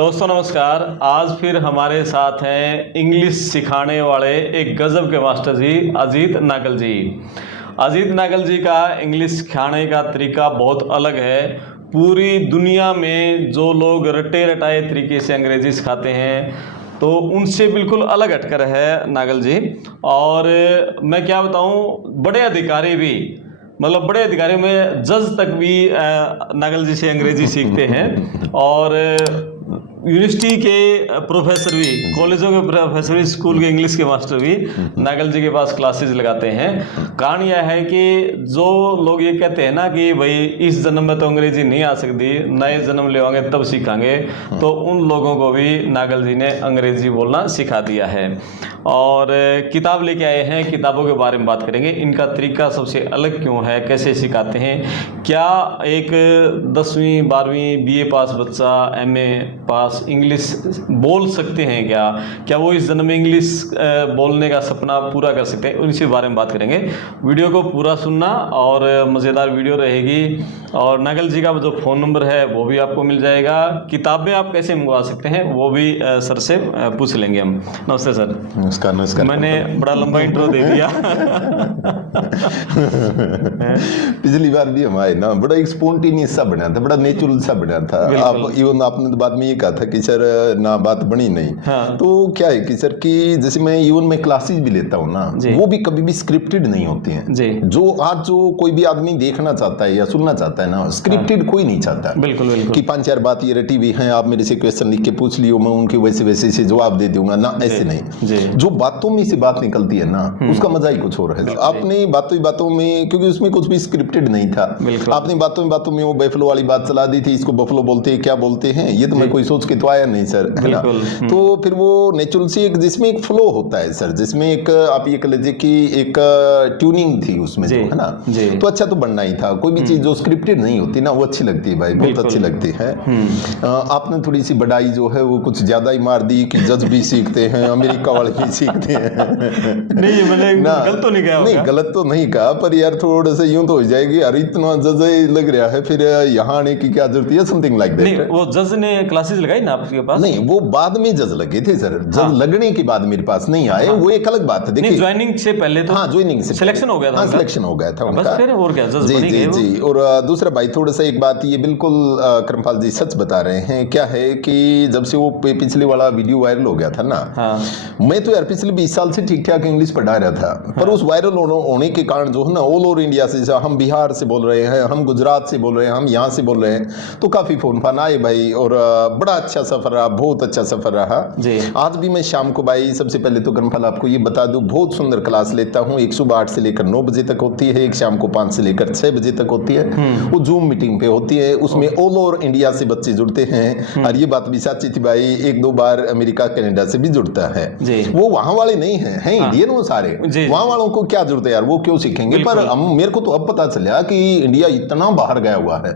दोस्तों नमस्कार। आज फिर हमारे साथ हैं इंग्लिश सिखाने वाले एक गजब के मास्टर जी अजीत नागल जी। अजीत नागल जी का इंग्लिश सिखाने का तरीका बहुत अलग है। पूरी दुनिया में जो लोग रटे रटाए तरीके से अंग्रेजी सिखाते हैं तो उनसे बिल्कुल अलग हटकर है नागल जी। और मैं क्या बताऊं, बड़े अधिकारी भी मतलब बड़े अधिकारी में जज तक भी नागल जी से अंग्रेजी सीखते हैं। और यूनिवर्सिटी के प्रोफेसर भी, कॉलेजों के प्रोफेसर भी, स्कूल के इंग्लिश के मास्टर भी नागल जी के पास क्लासेस लगाते हैं। कारण यह है कि जो लोग ये कहते हैं ना कि भाई इस जन्म में तो अंग्रेजी नहीं आ सकती, नए जन्म लेवांगे तब सीखेंगे, तो उन लोगों को भी नागल जी ने अंग्रेजी बोलना सिखा दिया है। और किताब लेके आए हैं, किताबों के बारे में बात करेंगे। इनका तरीका सबसे अलग क्यों है, कैसे सिखाते हैं, क्या एक 10वीं 12वीं BA पास बच्चा MA पास इंग्लिश बोल सकते हैं, क्या वो इस जन्म में इंग्लिश बोलने का सपना पूरा कर सकते हैं, इसी बारे में बात करेंगे। वीडियो को पूरा सुनना और मज़ेदार वीडियो रहेगी। और नागल जी का जो फ़ोन नंबर है वो भी आपको मिल जाएगा। किताबें आप कैसे मंगवा सकते हैं वो भी सर से पूछ लेंगे हम। नमस्ते सर। नमस्कार। नमस्कार। मैंने बड़ा लंबा इंट्रो दे दिया। पिछली बार भी हमारे ना बड़ा एक स्पॉन्टेनियस सा बना था, बड़ा नेचुरल सा बना था। आप इवन आपने तो बाद में ये कहा था कि सर ना बात बनी नहीं। हाँ। तो क्या है कि सर कि जैसे मैं इवन में क्लासेस भी लेता हूँ ना, वो भी कभी भी स्क्रिप्टेड नहीं होती हैं। जो आज जो कोई भी आदमी देखना चाहता है या सुनना चाहता है ना, स्क्रिप्टेड कोई नहीं चाहता। बिल्कुल बिल्कुल। कि 5-4 बात ये रटी हुई हैं, आप मेरे से क्वेश्चन लिख के पूछ लियो, मैं उनके वैसे वैसे से जवाब दे दूंगा ना, ऐसे नहीं। जो बातों में से बात निकलती है ना, उसका मजा ही कुछ और है। आपने बातों में, क्योंकि उसमें कुछ भी स्क्रिप्टेड नहीं था, आपने बातों में वो बफलो वाली बात चला दी थी। इसको बफलो बोलते हैं, क्या बोलते हैं ये तो मैं कोई सोच के तो आया नहीं सर, है ना। तो फिर वो नेचुरल सी एक जिसमें एक फ्लो होता है सर, जिसमें एक आप ये कह लीजिए कि एक ट्यूनिंग थी उसमें, जो है ना, तो अच्छा तो बनना ही था। कोई भी चीज जो स्क्रिप्टेड नहीं होती ना, वो अच्छी लगती है भाई, बहुत अच्छी लगती है। आपने थोड़ी सी बढ़ाई जो है वो कुछ ज्यादा ही मार दी कि जज भी सीखते हैं, अमेरिका वाले भी सीखते हैं। नहीं मैंने गलत तो नहीं कहा। नहीं गलत तो नहीं कहा, पर यार थोड़ा सा यूं तो हो जाएगी, अरे इतना जज लग रहा है, फिर यहाँ आने की क्या जरूरत है, समथिंग लाइक दैट। नहीं वो जज ने क्लासेस लगाई ना आपके पास? नहीं वो बाद में जज लगे थे सर, जज लगने के बाद मेरे पास नहीं आए, वो एक अलग बात है। देखिए ज्वाइनिंग से पहले तो, हाँ ज्वाइनिंग से सिलेक्शन हो गया था। हाँ सिलेक्शन हो गया था उनका। बस फिर और क्या, जज बन गए। जी। और दूसरा भाई थोड़ा सा एक बात ये बिल्कुल करमपाल जी सच बता रहे हैं। क्या है कि जब से वो पिछले वाला वीडियो वायरल हो गया था ना, मैं तो यार पिछले 20 साल से ठीक ठाक इंग्लिश पढ़ा रहा था, पर उस वायरल होने के कारण जो है ना, ऑल ओवर इंडिया से, हम बिहार से बोल रहे हैं, हम गुजरात से बोल रहे हैं, हम यहाँ से बोल रहे हैं, तो काफी फोन फान आए भाई। और बड़ा अच्छा सफर रहा, बहुत अच्छा सफर रहा जी। आज भी मैं शाम को भाई, सबसे पहले तो करमपाल आपको ये बता दूं, बहुत सुंदर क्लास लेता हूँ। एक सुबह 8 से लेकर 9 बजे तक होती है, एक शाम को 5 से लेकर 6 बजे तक होती है। वो जूम मीटिंग पे होती है, उसमें ऑल ओवर इंडिया से बच्चे जुड़ते हैं। और ये बात भी सच्ची थी भाई, 1-2 बार अमेरिका कनाडा से भी जुड़ता है। वो वहां वाले नहीं है इंडियन वो सारे। वहां वालों को क्या जरूरत है यार, वो क्यों सीखेंगे। पर मेरे को तो अब पता चला कि इंडिया इतना बाहर गया हुआ है।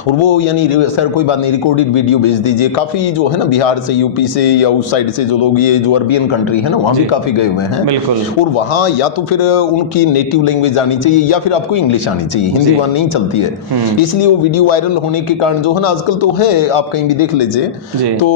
और वो यानी सर कोई बात नहीं, रिकॉर्डेड वीडियो भेज दीजिए। काफी जो है ना बिहार से, यूपी से या उस साइड से जो लोग, ये जो अरबियन कंट्री है ना, वहां भी काफी गए हुए हैं। बिल्कुल। और वहां या तो फिर उनकी नेटिव लैंग्वेज आनी चाहिए या फिर आपको इंग्लिश आनी चाहिए, हिंदी वहां नहीं चलती है। इसलिए वो वीडियो वायरल होने के कारण जो है ना, आजकल तो है, आप कहीं भी देख लीजिए, तो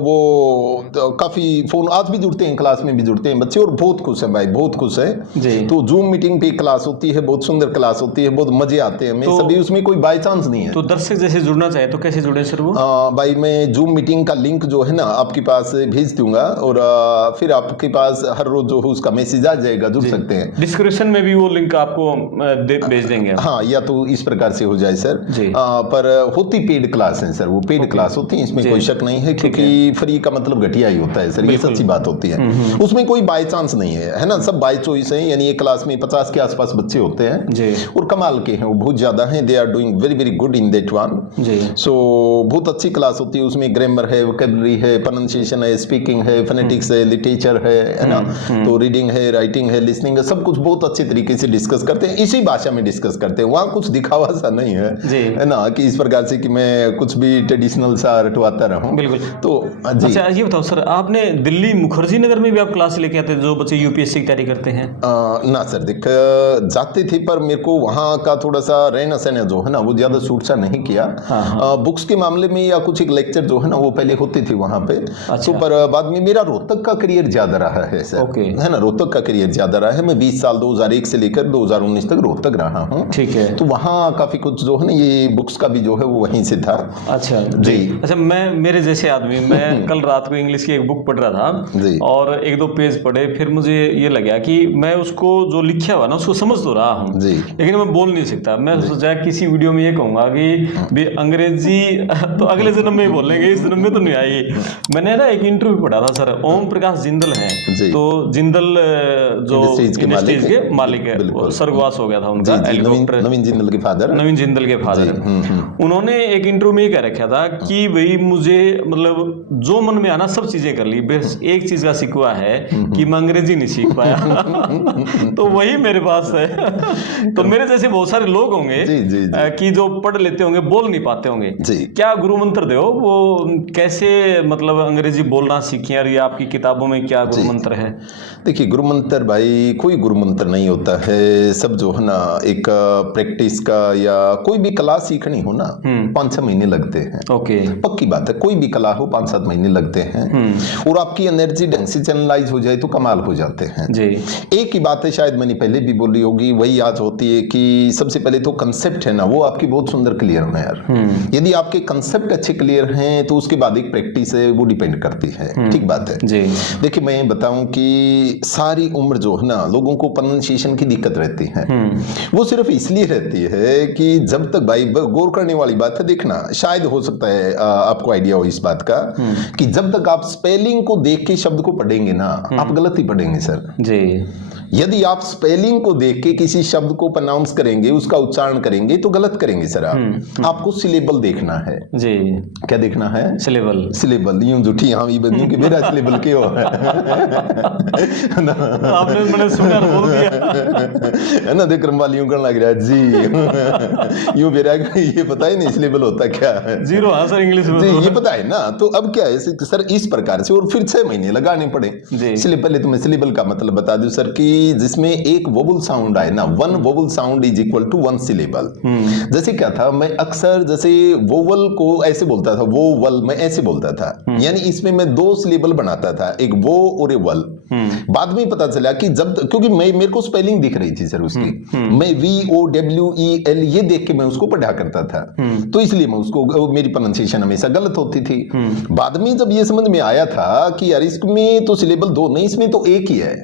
वो काफी फोन आज भी जुड़ते हैं, क्लास में भी जुड़ते हैं बच्चे, और बहुत खुश है भाई, बहुत खुश है। तो जूम मीटिंग पे क्लास होती है, बहुत सुंदर क्लास होती है, बहुत मजे आते हैं। तो सभी उसमें कोई बाय चांस नहीं है। तो दर्शक जैसे जुड़ना चाहे तो कैसे जुड़े सर वो? भाई मैं जूम मीटिंग का लिंक जो है ना आपके पास भेज दूंगा, और फिर आपके पास हर रोज जो है उसका मैसेज आ जाएगा, जुड़ सकते हैं। डिस्क्रिप्शन में भी वो लिंक आपको भेज देंगे। हाँ, या तो इस प्रकार से हो जाए सर। पर होती पेड क्लास है सर, वो पेड क्लास होती है, इसमें कोई शक नहीं है, क्योंकि फ्री का मतलब घटिया ही होता है सर, ये सच्ची बात होती है। उसमें कोई बाय चांस नहीं है ना, सब बाय चॉइस है। यानी एक क्लास में 50 के आसपास बच्चे होते हैं, और कमाल के हैं, वो बहुत ज्यादा हैं। They are doing very very good in that one. So बहुत अच्छी क्लास होती है। उसमें ग्रामर है, वोकैबुलरी है, प्रोनाउंसिएशन है, स्पीकिंग है, फोनेटिक्स है, लिटरेचर है ना, तो रीडिंग है, राइटिंग है, लिसनिंग है, सब कुछ बहुत अच्छे तरीके से डिस्कस करते हैं, इसी भाषा में डिस्कस करते हैं। वहाँ कुछ दिखावा सा नहीं है ना, कि इस प्रकार से कि मैं कुछ भी ट्रेडिशनल सा रटवाता रहूं। बिल्कुल। तो अच्छा ये बताओ सर, आपने दिल्ली मुखर्जी नगर में भी आप क्लास लेके आते थे जो बच्चे यूपीएससी की तैयारी करते हैं? ना सर देख, जाते थे, पर मेरे को वहाँ का थोड़ा सा रहना सहना जो है ना, वो ज्यादा सूट सा नहीं किया। बुक्स के मामले में या कुछ एक लेक्चर लेक्चर जो है ना वो पहले होते थे वहाँ पे। तो पर बाद में मेरा रोहतक का करियर ज्यादा रहा है सर, है ना, रोहतक का करियर ज्यादा रहा है। मैं 20 साल 2001 से लेकर 2019 तक रोहतक रहा हूँ। ठीक है। तो वहाँ काफी कुछ जो है ना ये बुक्स का भी जो है वो वहीं से था। अच्छा जी। अच्छा, मैं मेरे जैसे आदमी, मैं कल रात को इंग्लिश की एक बुक पढ़ रहा था और 1-2 पेज पढ़े, फिर मुझे ये लगा कि मैं उसको जो लिखा हुआ ना उसको समझ तो रहा हूँ लेकिन मैं बोल नहीं सकता। मैं सोचा किसी वीडियो में ये कहूंगा कि भी अंग्रेजी तो अगले जन्म में ही बोलेंगे, इस जन्म में तो नहीं आएगी। मैंने ना एक इंटरव्यू पढ़ा था सर, ओम प्रकाश जिंदल हैं, तो जिंदल जो इंडस्ट्रीज के मालिक है, स्वर्गवास हो गया था उनका, हेलीकॉप्टर, नवीन जिंदल के फादर, नवीन जिंदल के फादर। उन्होंने एक इंटरव्यू में ये कह रखा था कि भाई मुझे मतलब जो मन में आना सब चीजें कर ली, बस एक चीज का शिकवा है कि मैं अंग्रेजी नहीं सीख पाया। तो वही मेरे पास है। तो मेरे जैसे बहुत सारे लोग होंगे कि जो पढ़ लेते होंगे, बोल नहीं पाते होंगे, क्या गुरु मंत्र दो, वो कैसे मतलब अंग्रेजी बोलना सीखें, और ये आपकी किताबों में क्या गुरु मंत्र है? देखिए गुरु मंत्र भाई कोई गुरु मंत्र नहीं होता है, सब जो है ना एक प्रैक्टिस का, या कोई भी कला सीखनी हो ना 5-6 महीने लगते हैं। ओके, पक्की बात है, कोई भी कला हो 5-7 महीने लगते हैं, और आपकी एनर्जी ढंग से चैनलाइज हो जाए तो कमाल हो जाते हैं जी। एक ही बात है, शायद मैंने पहले भी बोली होगी, वही आज होती है कि सबसे पहले तो कंसेप्ट है ना वो आपकी बहुत सुंदर क्लियर है यार। यदि आपके कंसेप्ट अच्छे क्लियर हैं तो उसके बाद एक प्रैक्टिस है वो डिपेंड करती है। ठीक बात है जी। देखिए मैं बताऊं कि सारी उम्र जो है ना लोगों को प्रोनाउंसिएशन की दिक्कत रहती है, वो सिर्फ इसलिए रहती है कि जब तक भाई गौर करने वाली बात है, देखना शायद हो सकता है आपको आइडिया हो इस बात का कि जब तक आप स्पेलिंग को देख के शब्द को पढ़ेंगे ना आप गलत ही पढ़ेंगे सर जी। यदि आप स्पेलिंग को देख के किसी शब्द को प्रोनाउंस करेंगे, उसका उच्चारण करेंगे तो गलत करेंगे सर आप। आपको सिलेबल देखना है जी। क्या देखना है? सिलेबल। सिलेबल यूं जुठी हाँ बनियों कि मेरा सिलेबल क्यों है आपने मैंने सुना बोल दिया है ना, देख रंबाल यूं करने लग रहा है जी यूं मेरा ये पता ही नहीं सिलेबल होता क्या है। जीरो हाँ सर इंग्लिश में जी ये पता है ना। तो अब क्या है सर इस प्रकार से, और फिर 6 महीने लगाने पड़े। पहले तो मैं सिलेबल का मतलब बता दूं सर कि जिसमें एक वोवल साउंड आए ना, 1 vowel sound is equal to 1 syllable. जैसे क्या था, मैं अक्सर जैसे वोवल को ऐसे बोलता था, वोवल मैं ऐसे बोलता था, यानी इसमें मैं 2 सिलेबल बनाता था, एक वो और एक वल। बाद में पता चला कि जब, क्योंकि मेरे को स्पेलिंग दिख रही थी सर उसकी, मैं VOWEL ये देख के मैं उसको पढ़ा करता था, तो इसलिए मैं उसको, मेरी प्रोनाउंसिएशन हमेशा गलत होती थी। बाद में जब ये समझ में आया था कि यार इसमें तो सिलेबल 2 नहीं, इसमें तो एक ही है,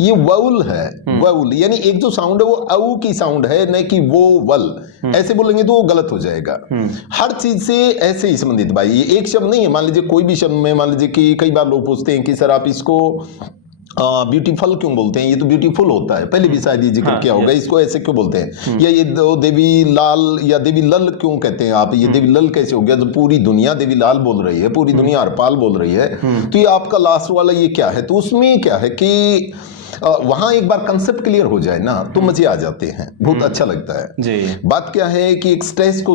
ये वाउल है, वाउल यानी एक जो साउंड है वो औ की साउंड है, न कि वो वल। ऐसे बोलेंगे तो वो गलत हो जाएगा। हर चीज से ऐसे ही संबंधित भाई, ये एक शब्द नहीं है। मान लीजिए कोई भी शब्द में, मान लीजिए कि कई बार लोग पूछते हैं कि सर आप इसको ब्यूटीफुल क्यों बोलते हैं, ये तो ब्यूटीफुल होता है, पहले भी शायद ये जिक्र किया होगा, इसको ऐसे क्यों बोलते हैं, या ये देवी लाल या देवी लल क्यों कहते हैं आप, ये देवी लल कैसे हो गया, तो पूरी दुनिया देवी लाल बोल रही है, पूरी दुनिया हरपाल बोल रही है, तो ये आपका लास्ट वाला ये क्या है। तो उसमें क्या है कि वहां एक बार कंसेप्ट क्लियर हो जाए ना तो मजे आ जाते हैं, बहुत अच्छा लगता है जी। बात क्या है कि एक स्ट्रेस को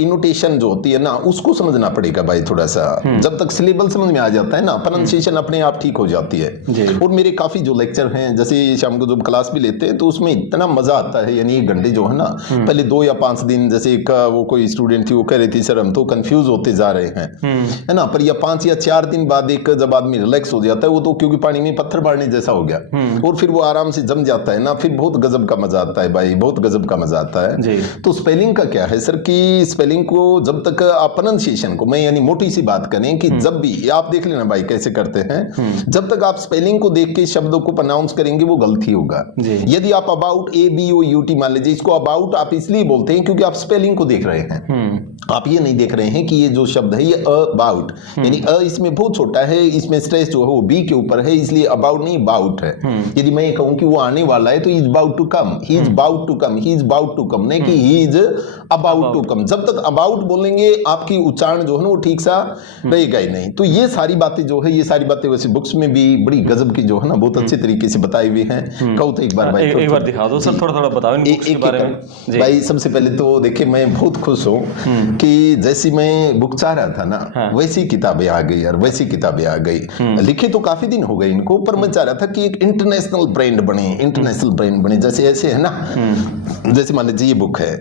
इनोटेशन जो होती है ना उसको समझना पड़ेगा भाई थोड़ा सा। जब तक सिलेबल समझ में आ जाता है ना प्रोनाउंसिएशन अपने आप ठीक हो जाती है जी। और मेरे काफी जो लेक्चर हैं, जैसे शाम को जब क्लास भी लेते हैं तो उसमें इतना मजा आता है, यानी 1 घंटे जो है ना, पहले 2 या 5 दिन, जैसे एक वो कोई स्टूडेंट थी वो कह रही थी सर हम तो कंफ्यूज होते जा रहे हैं, है ना, पर या 5 या 4 दिन बाद एक जब आदमी रिलैक्स हो जाता है, वो तो क्योंकि पानी में पत्थर मारने जैसा हो गया, और फिर वो आराम से जम जाता है ना, फिर बहुत गजब का मजा आता है भाई, बहुत गजब का मजा आता है। तो स्पेलिंग का क्या है सर कि स्पेलिंग को जब तक आप प्रोनाउंसिएशन को, मैं यानी मोटी सी बात करें कि जब भी आप देख लेना भाई कैसे करते हैं, जब तक आप स्पेलिंग को देख के शब्दों को प्रोनाउंस करेंगे वो गलती होगा। यदि आप अबाउट ABOUT मान लीजिए, इसको अबाउट आप इसलिए बोलते हैं क्योंकि आप स्पेलिंग को देख रहे हैं, आप ये नहीं देख रहे हैं कि ये जो शब्द है ये अबाउट, यानी इसमें बहुत छोटा है, इसमें स्ट्रेस जो है वो बी के ऊपर है, इसलिए अबाउट नहीं बाउट है। यदि मैं ये कहूं कि वो आने वाला है तो he is about to come, he is about to come, he is about to come, नहीं कि he is about to come. जब तक अबाउट बोलेंगे आपकी उच्चारण जो है ना वो ठीक सा रहेगा ही नहीं। तो ये सारी बातें जो है, ये सारी बातें वैसे बुक्स में भी बड़ी गजब की जो है ना बहुत अच्छे तरीके से बताई हुई हैं। कहो तो एक बार भाई एक बार दिखा दो सर, थोड़ा थोड़ा बताओ इन बुक्स के बारे में भाई। सबसे पहले तो देखिए मैं बहुत खुश हूँ कि जैसी मैं बुक चाह रहा था ना वैसी किताबें आ गई यार, वैसी किताबें आ गई। लिखे तो काफी दिन हो गए इनको, पर मैं चाह रहा था कि एक इंटरनेशनल ब्रांड बने, इंटरनेशनल ब्रांड बने। जैसे ऐसे है ना, जैसे मान लीजिए ये बुक है,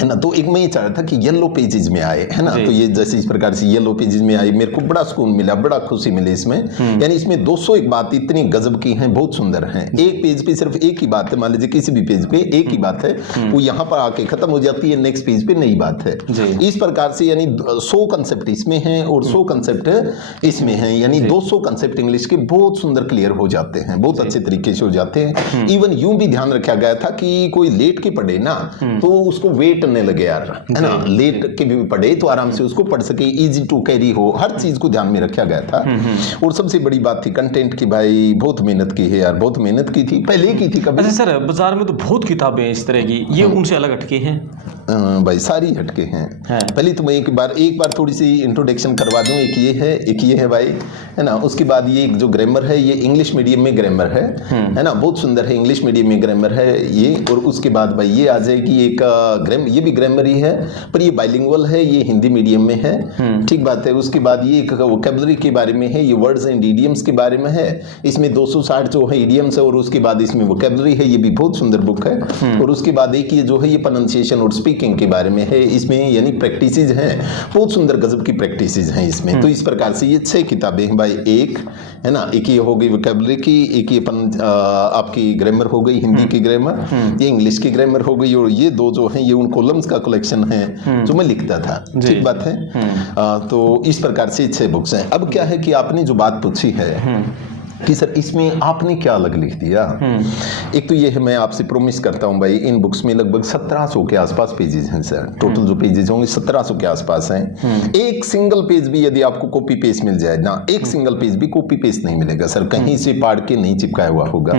है ना। तो एक मैं ये चाह रहा था कि येलो पेजेस में आए, है ना, तो ये जैसे इस प्रकार से येलो पेजेस में आए, मेरे को बड़ा सुकून मिला, बड़ा खुशी मिली इसमें। यानी इसमें 200 एक बात इतनी गजब की हैं, बहुत सुंदर हैं। एक पेज पे सिर्फ एक ही बात है, मान लीजिए किसी भी पेज पे एक ही बात है, वो यहाँ पर आके खत्म हो जाती है, नेक्स्ट पेज पे नई बात है। इस प्रकार से यानी 100 कंसेप्ट इसमें हैं और 100 कंसेप्ट इसमें हैं, यानी 200 कंसेप्ट इंग्लिश के बहुत सुंदर क्लियर हो जाते हैं, बहुत अच्छे तरीके से हो जाते हैं। इवन यूं भी ध्यान रखा गया था कि कोई लेट के पढ़े ना तो उसको वेट नहीं लगे यार, है ना, लेट के भी पढ़े तो आराम से उसको पढ़ सके, इजी टू कैरी हो, हर चीज को ध्यान में रखा गया था। और सबसे बड़ी बात थी कंटेंट की, भाई बहुत मेहनत की है यार, बहुत मेहनत की थी, पहले की थी कभी। अच्छा सर, बाजार में तो बहुत किताबें हैं इस तरह की, ये उनसे अलग हटके हैं? भाई सारी हटके हैं। पहले तो मैं एक बार थोड़ी सी इंट्रोडक्शन करवा दूं, एक ये है भाई, है ना। उसके बाद ये जो ग्रामर है, ये इंग्लिश मीडियम में ग्रामर है ना, बहुत सुंदर है, इंग्लिश मीडियम में ग्रामर है ये। और उसके बाद भाई ये आ जाएगी एक ये भी ग्रामर ही है, पर ये बाइलिंगुअल है, ये हिंदी मीडियम में है, ठीक बात है। उसके बाद ये एक वोकैबुलरी के बारे में है, ये वर्ड्स एंड इडियम्स के बारे में है, इसमें 260 जो है इडियम्स है, और उसके बाद इसमें वोकैबुलरी है, ये भी बहुत सुंदर बुक है। और उसके बाद एक ये जो है ये प्रोनाउंसिएशन और स्पीकिंग के बारे में है, इसमें यानी प्रैक्टिसेस हैं, बहुत सुंदर गजब की प्रैक्टिसेस हैं इसमें। तो इस प्रकार से ये 6 किताबें हैं भाई, एक है ना, एक ये हो गई वोकैबुलरी की, एक ये आपकी ग्रामर हो गई, हिंदी की ग्रामर, ये इंग्लिश की ग्रामर हो गई, और ये 2 जो हैं ये उन कॉलम्स का कलेक्शन है जो मैं लिखता था, ठीक बात है। तो इस प्रकार से 6 बुक्स हैं। अब क्या है कि आपने जो बात पूछी है कि सर इसमें आपने क्या अलग लिख दिया, एक तो ये है, मैं आपसे प्रॉमिस करता हूं भाई, इन बुक्स में लगभग 1700 के आसपास पेजेस हैं सर, टोटल जो पेजेस होंगे 1700 के आसपास हैं। एक सिंगल पेज भी यदि आपको कॉपी पेस्ट मिल जाए ना, एक सिंगल पेज भी कॉपी पेस्ट नहीं मिलेगा सर, कहीं से पाड़ के नहीं चिपकाया हुआ होगा।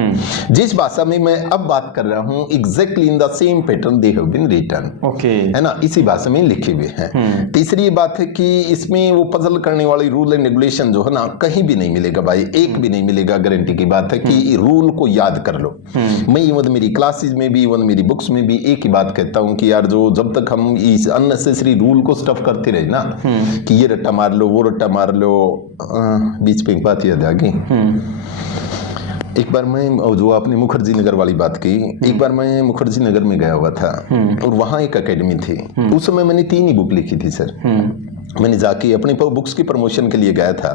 जिस भाषा में मैं अब बात कर रहा हूं, exactly in the same pattern they have been written, है ना, इसी भाषा में लिखे हुए हैं। तीसरी बात है कि इसमें वो पजल करने वाली रूल एंड रेगुलेशन जो है ना, कहीं भी नहीं मिलेगा भाई, एक भी नहीं मिलेगा। गारंटी की बात है कि रूल को याद कर लो। मैं इवन मेरी क्लासेस में भी, इवन मेरी बुक्स में भी एक ही बात कहता हूं कि यार जो जब तक हम इस अननेसेसरी रूल को स्टफ करते रहे ना, कि ये रट्टा मार लो, वो रट्टा मार लो, बीच पे एक बात याद आ गई। एक बार मैं, जो आपने मुखर्जी नगर वाली बात की, एक बार मैं मुखर्जी नगर में गया हुआ था और वहां एक एकेडमी थी। उस समय मैंने 3 ही बुक लिखी थी सर। मैंने जाके अपने बुक्स की प्रमोशन के लिए गया था,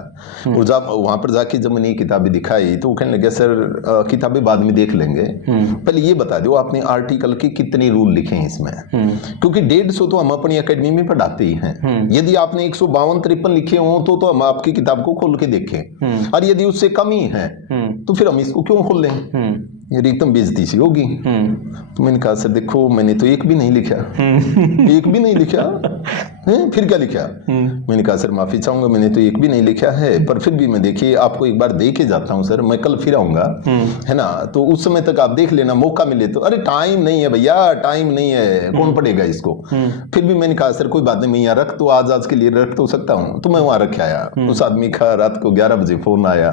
और जब वहां पर जाके जब मैंने किताबें दिखाई तो वो कहने लगे सर किताबें बाद में देख लेंगे, पहले ये बता दो आपने आर्टिकल के कितने रूल लिखे हैं इसमें, क्योंकि 150 तो हम अपनी एकेडमी में पढ़ाते ही हैं। यदि आपने 152-53 लिखे हों तो हम आपकी किताब को खोल के देखें, और यदि उससे कम ही है तो फिर हम इसको क्यों खोल लें, ये एकदम बेइज्जती सी होगी। तो मैंने कहा सर देखो मैंने तो एक भी नहीं लिखा, एक भी नहीं लिखा है, फिर क्या लिखा। मैंने कहा सर माफी चाहूंगा, मैंने तो एक भी नहीं लिखा है, पर फिर भी मैं देखिए आपको एक बार दे के जाता हूँ सर, मैं कल फिर आऊंगा, है ना, तो उस समय तक आप देख लेना, मौका मिले तो। अरे टाइम नहीं है भैया, टाइम नहीं है, कौन पढ़ेगा इसको। फिर भी मैंने कहा सर कोई बात नहीं, मैं यहाँ रख तो आज के लिए रख तो सकता हूँ, तो मैं वहां रख आया। उस आदमी का रात को 11 बजे फोन आया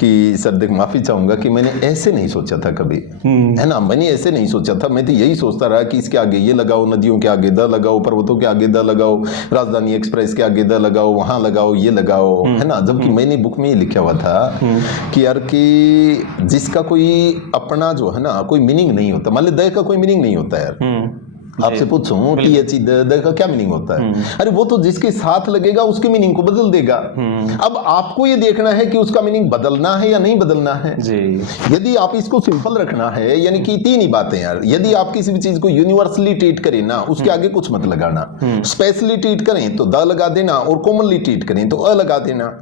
कि सर देख माफी चाहूंगा कि मैंने ऐसे नहीं सोचा था कभी, है ना, मैंने ऐसे नहीं सोचा था, मैं तो यही सोचता रहा कि इसके आगे ये लगाओ, नदियों के आगे द लगाओ, पर्वतों के आगे द लगाओ, राजधानी एक्सप्रेस के आगे द लगाओ, वहां लगाओ, ये लगाओ, है ना। जबकि मैंने बुक में ये लिखा हुआ था कि यार कि जिसका कोई अपना जो है ना कोई मीनिंग नहीं होता, मान लो द का कोई मीनिंग नहीं होता यार, आपसे पूछूं टी द का क्या मीनिंग होता है, अरे वो तो जिसके साथ लगेगा उसके मीनिंग को बदल देगा। अब आपको ये देखना है कि उसका मीनिंग बदलना है या नहीं बदलना है जी। यदि आप इसको सिंपल रखना है, यानी कि 3 ही बातें यार, यदि आप किसी भी चीज को यूनिवर्सली ट्रीट करें ना, उसके आगे कुछ मत लगाना, स्पेशली ट्रीट करें तो द लगा देना, और कॉमनली ट्रीट करें तो अ लगा देना,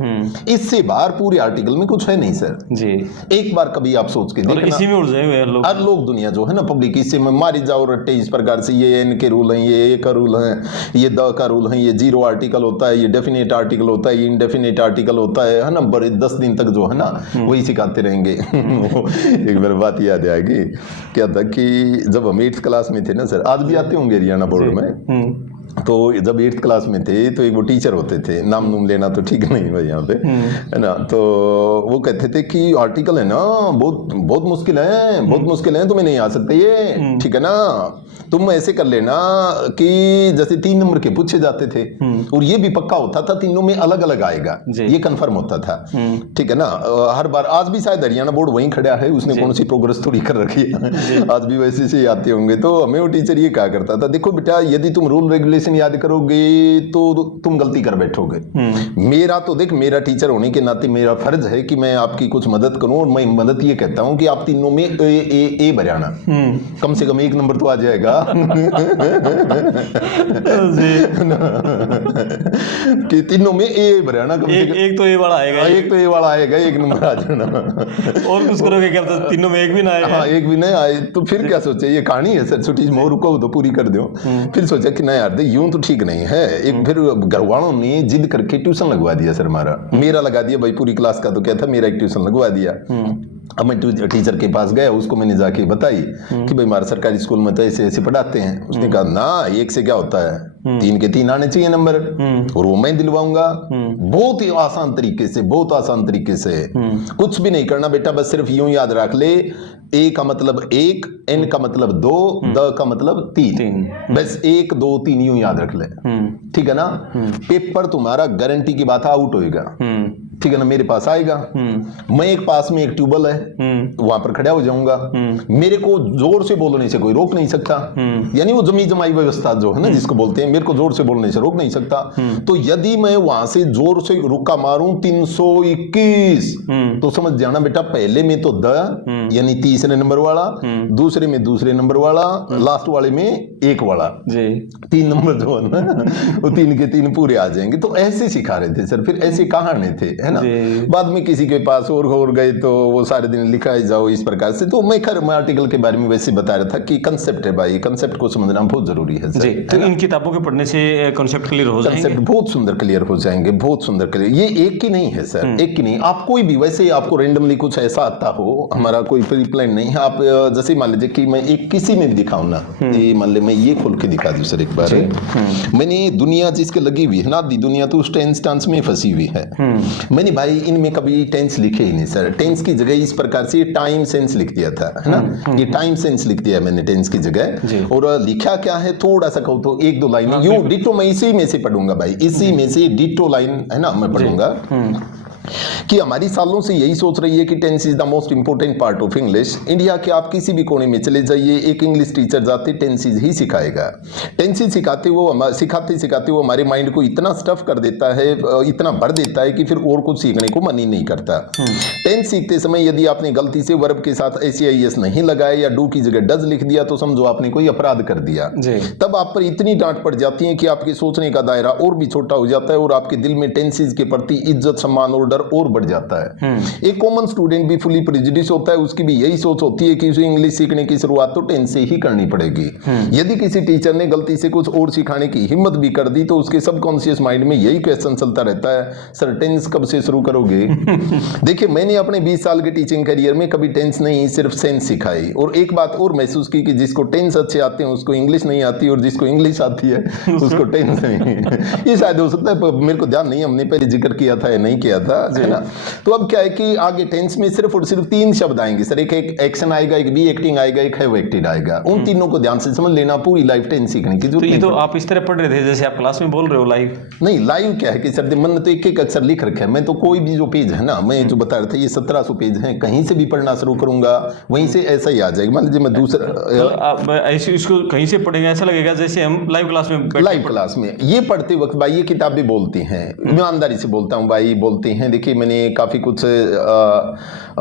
इससे बाहर पूरे आर्टिकल में कुछ है नहीं सर जी। एक बार कभी आप सोच के देखना, इसी में उलझे हुए हैं लोग, हर लोग दुनिया जो है ना पब्लिक, इससे में मारी जाओ रट्टे इस प्रकार से, ये एन के रूल हैं, ये ए का रूल है, ये द का रूल है, ये 0 आर्टिकल होता है, ये डेफिनेट आर्टिकल होता है, ये इनडेफिनेट आर्टिकल होता है ना, बड़े 10 दिन तक जो है ना वही सिखाते रहेंगे। एक बार बात याद आएगी, क्या था कि जब हम 8th क्लास में थे ना सर, आज भी आते होंगे हरियाणा बोर्ड में, तो जब 8th क्लास में थे तो एक वो टीचर होते थे, नाम नूम लेना तो ठीक नहीं भाई यहाँ पे, है ना, तो वो कहते थे कि आर्टिकल है ना बहुत बहुत मुश्किल है, बहुत मुश्किल है, तुम्हें नहीं आ सकते ये, ठीक है ना, तुम ऐसे कर लेना कि जैसे 3 नंबर के पूछे जाते थे और ये भी पक्का होता था तीनों में अलग अलग आएगा, ये कंफर्म होता था, ठीक है ना। हर बार, आज भी शायद हरियाणा बोर्ड वहीं खड़ा है, उसने कौन सी प्रोग्रेस थोड़ी कर रखी है, आज भी वैसे से आते होंगे। तो हमें वो टीचर ये कहा करता था, देखो बेटा यदि तुम रूल रेगुलेशन याद करोगे तो तुम गलती कर बैठोगे, मेरा तो देख, मेरा टीचर होने के नाते मेरा फर्ज है कि मैं आपकी कुछ मदद करूं, और मैं मदद ये कहता हूं कि आप तीनों में ए भरियाणा, कम से कम 1 नंबर तो आ जाएगा कि तीनों में ए भरियाणा, कम से कम एक तो ए वाला आएगा, एक तो ए वाला आएगा, 1 नंबर आ जाना। और कुछ करोगे क्या, तीनों में एक भी ना आएगा? हाँ, एक भी नहीं आए तो फिर क्या सोचे, ये कहानी है सर छोटी, मोह रुको तो पूरी कर दो। फिर सोचा कि नहीं यार यूं तो ठीक नहीं है। एक फिर घर वालों ने जिद करके ट्यूशन लगवा दिया सर, मेरा लगा दिया भाई, पूरी क्लास का तो क्या था, मेरा एक ट्यूशन लगवा दिया। अब मैं टीचर के पास गया, उसको मैंने जाके बताई कि भाई हमारे सरकारी स्कूल में तो ऐसे ऐसे पढ़ाते हैं। उसने कहा ना 1 से क्या होता है, 3 के 3 आने चाहिए नंबर, और वो मैं दिलवाऊंगा बहुत ही आसान तरीके से, बहुत आसान तरीके से। कुछ भी नहीं करना बेटा, बस सिर्फ यूं याद रख ले, ए का मतलब 1, एन का मतलब 2, द का मतलब 3, बस 1 2 3 यूं याद रख ले, ठीक है ना। पेपर तुम्हारा गारंटी की बात आउट होएगा, ठीक है ना, मेरे पास आएगा, मैं एक पास में एक ट्यूबवेल है, वहां पर खड़ा हो जाऊंगा, मेरे को जोर से बोलने से कोई रोक नहीं सकता, यानी वो जमी जमाई व्यवस्था जो है ना जिसको बोलते हैं, मेरे को जोर से बोलने से रोक नहीं सकता। तो यदि मैं वहां से जोर से रुका मारूं 321, तो समझ जाना बेटा पहले में तो द यानी तीसरे नंबर वाला, दूसरे में दूसरे नंबर वाला, लास्ट वाले में 1 वाला, 3 नंबर जो है ना वो 3 के 3 पूरे आ जाएंगे। तो ऐसे सिखा रहे थे सर, फिर ऐसे कहानी थे, है ना। बाद में किसी के पास और गए तो वो सारे दिन लिखा ही जाओ इस प्रकार से। तो मैं खैर मैं आर्टिकल के बारे में वैसे बता रहा था कि कंसेप्ट है भाई, कंसेप्ट को समझना बहुत जरूरी है सर। तो इन किताबों के पढ़ने से कंसेप्ट क्लियर हो जाएंगे, कंसेप्ट बहुत सुंदर क्लियर हो जाएंगे, बहुत सुंदर क्लियर। ये एक की नहीं है सर, एक की नहीं, आप कोई भी वैसे आपको रेंडमली कुछ ऐसा आता हो, हमारा कोई प्री प्लान नहीं है। आप जैसे मान लीजिए कि मैं एक किसी में भी दिखाऊं ना, मान ली मैं ये खोल के दिखा दूं सर एक बार, मैंने दुनिया जिसके लगी हुई है ना, आधी दुनिया तो उस टेंस टांस में फंसी हुई है। मैंने भाई इनमें कभी टेंस लिखे ही नहीं सर, टेंस की जगह इस प्रकार से टाइम सेंस लिख दिया था, है ना, ये टाइम सेंस लिख दिया मैंने टेंस की जगह। और लिखा क्या है थोड़ा सा कहूँ तो 1-2 लाइन यूं डिटो, मैं इसी में से पढ़ूंगा भाई, इसी में से डिटो लाइन है ना मैं पढ़ूंगा कि हमारी सालों से यही सोच रही है कि tense is the most important part of English. India के आप किसी भी कोने में चले जाइए, एक इंग्लिश टीचर जाते टेंसेस ही सिखाएगा। टेंसेस सिखाते वो हमारे माइंड को इतना स्टफ कर देता है, इतना भर देता है कि फिर और कुछ सीखने को मन ही नहीं करता। टेंस सीखते समय यदि आपने गलती से वर्ब के साथ SEIS नहीं लगाया या डू की जगह डज लिख दिया तो समझो आपने कोई अपराध कर दिया। तब आप पर इतनी डांट पड़ जाती है कि आपके सोचने का दायरा और भी छोटा हो जाता है और आपके दिल में टेंसेस के प्रति इज्जत सम्मान और और बढ़ जाता है। एक कॉमन स्टूडेंट भी फुली प्रेजुडिस होता है, उसकी भी यही सोच होती है कि उसे इंग्लिश सीखने की शुरुआत तो टेंस से ही करनी पड़ेगी। यदि किसी टीचर ने गलती से कुछ और सिखाने की हिम्मत भी कर दी तो उसके सबकॉन्शियस माइंड में यही क्वेश्चन चलता रहता है, सर टेंस कब से शुरू करोगे। देखिए मैंने अपने 20 साल के टीचिंग करियर में कभी टेंस नहीं सिर्फ सेंस सिखाई, और एक बात और महसूस की कि जिसको टेंस अच्छे आते हैं उसको इंग्लिश नहीं आती, और जिसको इंग्लिश आती है उसको टेंस नहीं। ये शायद हो सकता है, मेरे को ध्यान नहीं, हमने पहले जिक्र किया था या नहीं किया था, है ना। तो अब क्या है कि आगे टेंस में सिर्फ और सिर्फ 3 शब्द आएंगे सर, एक एक्शन आएगा, एक बी एक्टिंग आएगा, एक हैव एक्टेड आएगा। उन तीनों को ध्यान से समझ लेना, पूरी लाइफ टेंस सीखने की जरूरत। तो आप इस तरह पढ़ रहे थे जैसे आप क्लास में बोल रहे हो लाइव? नहीं, लाइव क्या है कि सर मन तो एक अक्षर लिख रखा है, मैं तो कोई भी जो पेज है ना, मैं जो बता रहा था ये 1700 पेज है, कहीं से भी पढ़ना शुरू करूंगा वहीं से ऐसा ही आ जाएगा। मान लीजिए मैं दूसरा ऐसे इसको कहीं से पढ़ेंगे ऐसा लगेगा जैसे हम लाइव क्लास में ये पढ़ते वक्त भाई ये किताबें बोलती हैं, ईमानदारी से बोलता हूँ भाई, बोलते हैं। देखिए मैंने काफी कुछ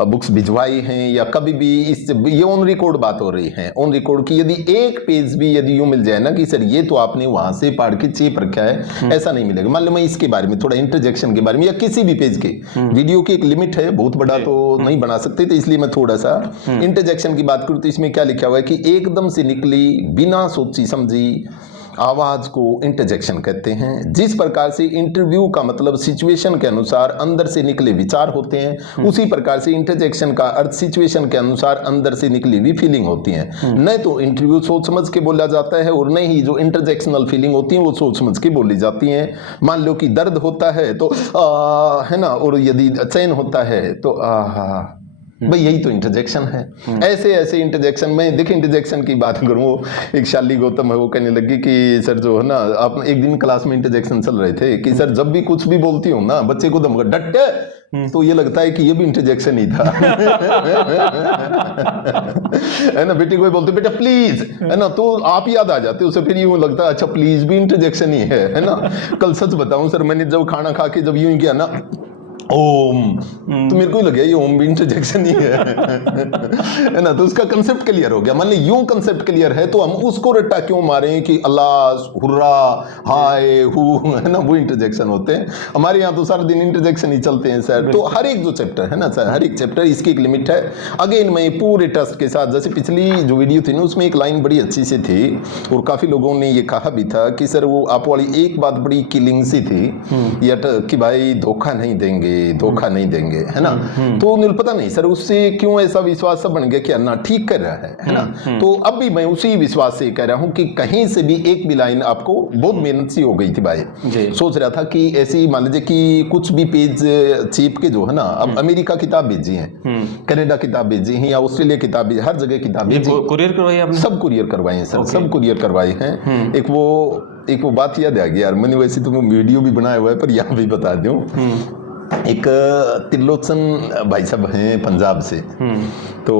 बुक्स भिजवाई हैं या कभी भी ये ऑन रिकॉर्ड बात हो रही है, ऑन रिकॉर्ड की। यदि एक पेज भी यदि यूं मिल जाए ना कि सर ये तो आपने वहां से पढ़ के चेप रखा है, ऐसा नहीं मिलेगा। मान लो मैं इसके बारे में थोड़ा इंटरजेक्शन के बारे में या किसी भी पेज के, वीडियो की एक लिमिट है, बहुत बड़ा तो नहीं बना सकते, तो इसलिए मैं थोड़ा सा इंटरजेक्शन की बात करूं तो इसमें क्या लिखा हुआ है कि एकदम से निकली बिना सोची समझी आवाज को इंटरजेक्शन कहते हैं। जिस प्रकार से इंटरव्यू का मतलब सिचुएशन के अनुसार अंदर से निकले विचार होते हैं, उसी प्रकार से इंटरजेक्शन का अर्थ सिचुएशन के अनुसार अंदर से निकली हुई फीलिंग होती है। न तो इंटरव्यू सोच समझ के बोला जाता है और न ही जो इंटरजेक्शनल फीलिंग होती है वो सोच समझ के बोली जाती हैं। मान लो कि दर्द होता है तो है ना, और यदि चैन होता है तो भाई यही तो इंटरजेक्शन है। ऐसे ऐसे इंटरजेक्शन में देखिए, इंटरजेक्शन की बात करूँ, एक शाली गौतम है वो कहने लगी कि सर जो है ना, आप एक दिन क्लास में इंटरजेक्शन चल रहे थे कि सर जब भी कुछ भी बोलती हूँ ना बच्चे को दम डट, तो ये लगता है कि ये भी इंटरजेक्शन ही था। है ना, बेटी को बोलते बेटा प्लीज, है ना, तो आप याद आ जाते उसे, फिर यूं लगता है अच्छा प्लीज भी इंटरजेक्शन ही है ना। कल सच बताऊं सर, मैंने जब खाना खा के जब यूं ही किया ना ओम, तो मेरे को ही लग गया ये ओम भी इंटरजेक्शन ही है ना। तो उसका कंसेप्ट क्लियर हो गया। मान ली यूं कंसेप्ट क्लियर है तो हम उसको रट्टा क्यों मारें कि अल्लाह, हुर्रा, हाय, हु, है ना, वो इंटरजेक्शन होते हैं। हमारे यहाँ तो सारा दिन इंटरजेक्शन ही चलते हैं सर। तो हर एक जो चैप्टर है ना सर, हर एक चैप्टर इसकी एक लिमिट है। अगेन मैं पूरे ट्रस्ट के साथ, जैसे पिछली जो वीडियो थी ना उसमें एक लाइन बड़ी अच्छी सी थी और काफी लोगों ने ये कहा भी था कि सर वो आप वाली एक बात बड़ी किलिंग सी थी कि भाई धोखा नहीं देंगे, धोखा नहीं देंगे, है ना। तो उन्हें पता नहीं सर उससे क्यों ऐसा विश्वास सब बन गया कि अन्ना ठीक कर रहा है ना। तो अब भी मैं उसी विश्वास से कह रहा हूं कि कहीं से भी एक भी लाइन आपको बहुत मेहनत सी हो गई थी भाई। सोच रहा था कि ऐसी मान लीजिए कि कुछ भी पेज चीप के जो है ना, अब अमेरिका किताब भेजी है, कनाडा किताब भेजी है, या ऑस्ट्रेलिया किताब भेजी, हर जगह किताब भेजी, कुरियर करवाई आपने? सब कुरियर करवाए हैं सर, सब कुरियर करवाए हैं। एक वो बात याद आ गई यार, मैंने वैसे तो वीडियो भी बनाया हुआ है पर यहाँ भी बता दूं। एक त्रिलोचन भाई साहब हैं पंजाब से, तो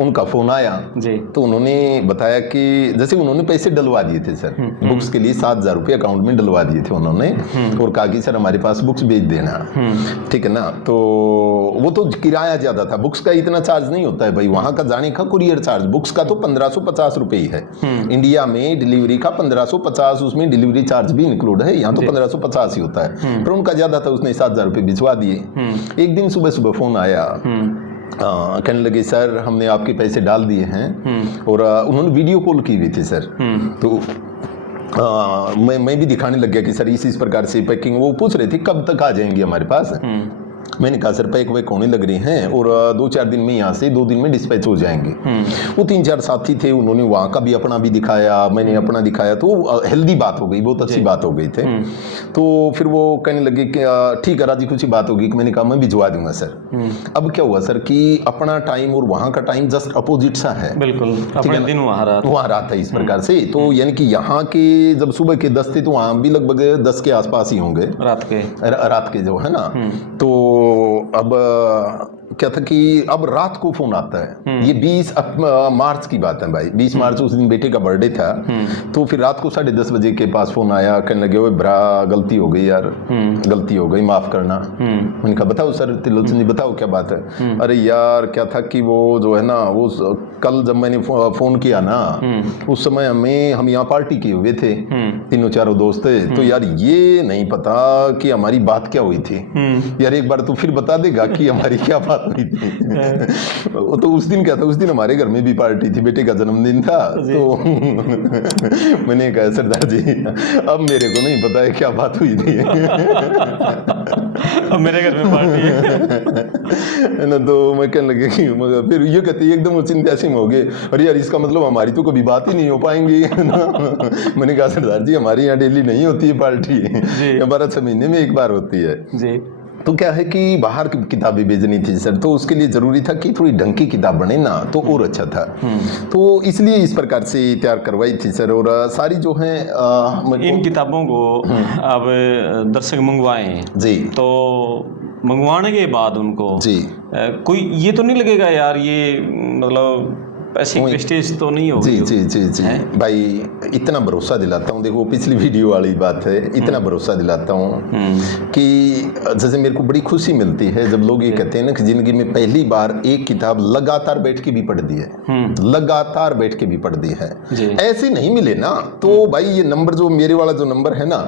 उनका फोन आया जी। तो उन्होंने बताया कि जैसे उन्होंने पैसे डलवा दिए थे सर बुक्स के लिए, 7,000 रुपये अकाउंट में डलवा दिए थे उन्होंने और कहा कि सर हमारे पास बुक्स भेज देना, ठीक है ना। तो वो तो किराया ज्यादा था, बुक्स का इतना चार्ज नहीं होता है भाई, वहां का जाने का कुरियर चार्ज बुक्स का तो 1550 रुपये ही है। इंडिया में डिलीवरी का 1550, उसमें डिलीवरी चार्ज भी इंक्लूड है, यहाँ तो 1550 ही होता है, पर उनका ज्यादा था, उसने 7,000 रुपये भिजवा दिए। एक दिन सुबह सुबह फोन आया, कहने लगे सर हमने आपके पैसे डाल दिए हैं, और उन्होंने वीडियो कॉल की हुई थी सर। तो मैं भी दिखाने लग गया कि सर इस प्रकार से पैकिंग, वो पूछ रहे थे कब तक आ जाएंगे हमारे पास। मैंने कहा सर पैक वैक होने लग रही हैं और 2-4 दिन में यहाँ से 2 दिन में डिस्पैच हो जाएंगे। वो 3-4 साथी थे, उन्होंने वहाँ का भी अपना भी दिखाया, मैंने अपना दिखाया, तो हेल्दी बात हो गई, बहुत अच्छी बात हो गई थे। तो फिर वो कहने लगे कि ठीक है राजी खुशी बात होगी, कि मैंने कहा मैं भिजवा दूंगा सर। अब क्या हुआ सर कि अपना टाइम और वहाँ का टाइम जस्ट अपोजिट सा है, बिल्कुल अपने दिन वहाँ रात है इस प्रकार से। तो यानी कि यहाँ के जब सुबह के 10 थे तो वहाँ भी लगभग 10 के आसपास ही होंगे रात के जो है ना। तो अब क्या था कि अब रात को फोन आता है, ये 20 मार्च की बात है भाई, 20 मार्च उस दिन बेटे का बर्थडे था। तो फिर रात को 10:30 बजे के पास फोन आया, कहने लगे ओए ब्रा गलती हो गई यार, गलती हो गई माफ करना। मैंने कहा बताओ सर त्रिलोचन जी बताओ क्या बात है। अरे यार क्या था कि वो जो है ना, वो कल जब मैंने फोन किया ना उस समय हम यहाँ पार्टी किए हुए थे, 3-4 दोस्त थे। तो यार ये नहीं पता कि हमारी बात क्या हुई थी यार, एक बार तू फिर बता देगा कि हमारी क्या बात हुई थी। तो उस दिन क्या था, उस दिन हमारे घर में भी पार्टी थी, बेटे का जन्मदिन था। तो मैंने कहा सरदार जी अब मेरे को नहीं पता है क्या बात हुई थी। अब मेरे घर में पार्टी है ना। तो मैं कहने लगे कि फिर ये कहते एकदम चिंता सी हो गए, अरे यार इसका मतलब हमारी तो कभी बात ही नहीं हो पाएंगी। मैंने कहा सरदार जी हमारी यहाँ डेली नहीं होती है पार्टी, 12 महीने में एक बार होती है जी। तो क्या है कि बाहर की किताबें भेजनी थी सर, तो उसके लिए जरूरी था कि थोड़ी ढंग की किताब बने ना, तो और अच्छा था। तो इसलिए इस प्रकार से तैयार करवाई थी सर। और सारी जो है इन किताबों को अब दर्शक मंगवाए जी, तो मंगवाने के बाद उनको जी कोई ये तो नहीं लगेगा यार ये मतलब ऐसी प्रेस्टीज तो नहीं होगी। जी जी जी जी भाई इतना भरोसा दिलाता हूँ, देखो पिछली वीडियो वाली बात है, इतना भरोसा दिलाता हूँ कि जैसे मेरे को बड़ी खुशी मिलती है जब लोग ये कहते हैं ना कि जिंदगी में पहली बार एक किताब लगातार बैठ के भी पढ़ दी है, लगातार बैठ के भी पढ़ दी है, ऐसे नहीं मिले ना। तो भाई ये नंबर जो मेरे वाला जो नंबर है ना,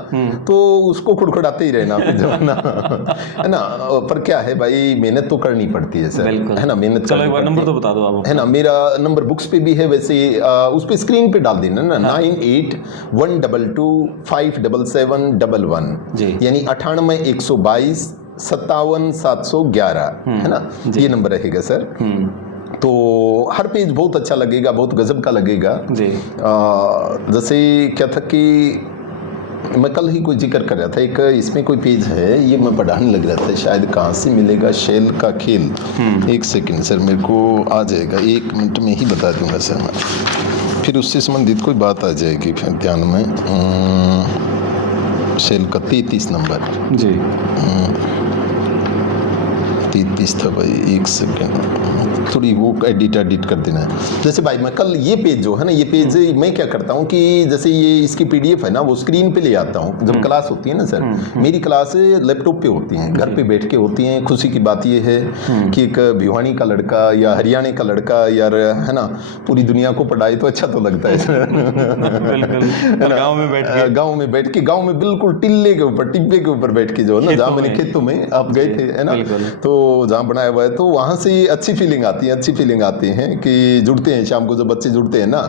तो उसको खुड़खुड़ाते ही रहना है ना। पर क्या है भाई मेहनत तो करनी पड़ती है सर, है ना, मेहनत। चलो एक बार नंबर तो बता दो आप। है ना, मेरा नंबर नंबर बुक्स पे भी है, वैसे उस पे स्क्रीन पे डाल देना ना, 9812257711 जी। यानी 98 122 57 711 है ना, ये नंबर रहेगा सर। तो हर पेज बहुत अच्छा लगेगा, बहुत गजब का लगेगा जी। जैसे क्या था कि मैं कल ही कोई जिक्र कर रहा था, एक इसमें कोई पेज है, ये मैं पढ़ाने लग रहा था, शायद कहाँ से मिलेगा, शेल का खेल। एक सेकंड सर, मेरे को आ जाएगा, 1 मिनट में ही बता दूंगा सर मैं, फिर उससे संबंधित कोई बात आ जाएगी फिर ध्यान में। शेल का 33 नंबर जी। 33 था भाई, 1 सेकंड, थोड़ी वो एडिट कर देना है। जैसे भाई मैं कल ये पेज जो है ना, ये पेज मैं क्या करता हूँ कि जैसे ये इसकी पीडीएफ है ना, वो स्क्रीन पे ले आता हूँ जब क्लास होती है ना सर। मेरी क्लास लैपटॉप पे होती हैं, घर पे बैठ के होती हैं। खुशी की बात ये है कि एक भिवानी का लड़का या हरियाणा का लड़का यार है ना, पूरी दुनिया को पढ़ाए तो अच्छा तो लगता है गाँव में बैठ के गाँव में बिल्कुल टिल्ले के ऊपर, टिब्बे के ऊपर बैठ के जो है ना, जहाँ मैंने खेतों में आप गए थे है ना, तो जहाँ बनाया हुआ है, तो वहाँ से अच्छी फीलिंग आती है कि जुड़ते हैं शाम को जब बच्चे जुड़ते हैं ना,